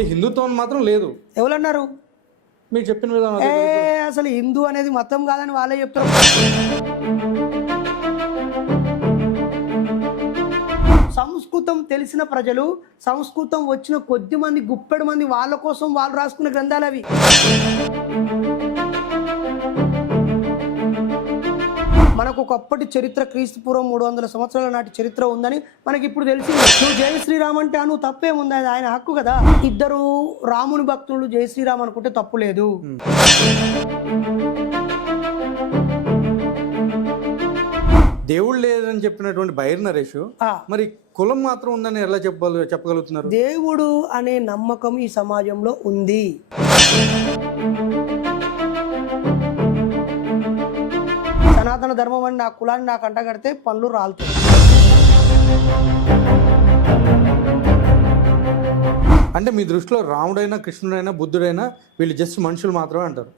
అంటే హిందుత్వం మాత్రం లేదు. ఎవరన్నారు? మీరు చెప్పిన విధానం అసలు హిందూ అనేది మతం కాదని వాళ్ళే చెప్తారు. సంస్కృతం తెలిసిన ప్రజలు, సంస్కృతం వచ్చిన కొద్ది మంది, గుప్పెడు మంది, వాళ్ళ కోసం వాళ్ళు రాసుకున్న గ్రంథాలు అవి. మనకు ఒకప్పటి చరిత్ర, క్రీస్తు పూర్వం 300 సంవత్సరాల నాటి చరిత్ర ఉందని మనకి ఇప్పుడు తెలిసింది. నువ్వు జై శ్రీరామ్ అంటే నువ్వు తప్పేముంది, అది ఆయన హక్కు కదా. ఇద్దరు రాముని భక్తులు జై శ్రీరామ్ అనుకుంటే తప్పు లేదు. దేవుడు లేదని చెప్పినటువంటి బైర్ నరేష్ మరి కులం మాత్రం ఉందని ఎలా చెప్పగలుగుతున్నారు? దేవుడు అనే నమ్మకం ఈ సమాజంలో ఉంది. సనాతన ధర్మం అని నా కులాన్ని నాకు అంటగడితే పనులు రాలుతాయి. అంటే మీ దృష్టిలో రాముడైనా, కృష్ణుడైనా, బుద్ధుడైనా వీళ్ళు జస్ట్ మనుషులు మాత్రమే అంటారు?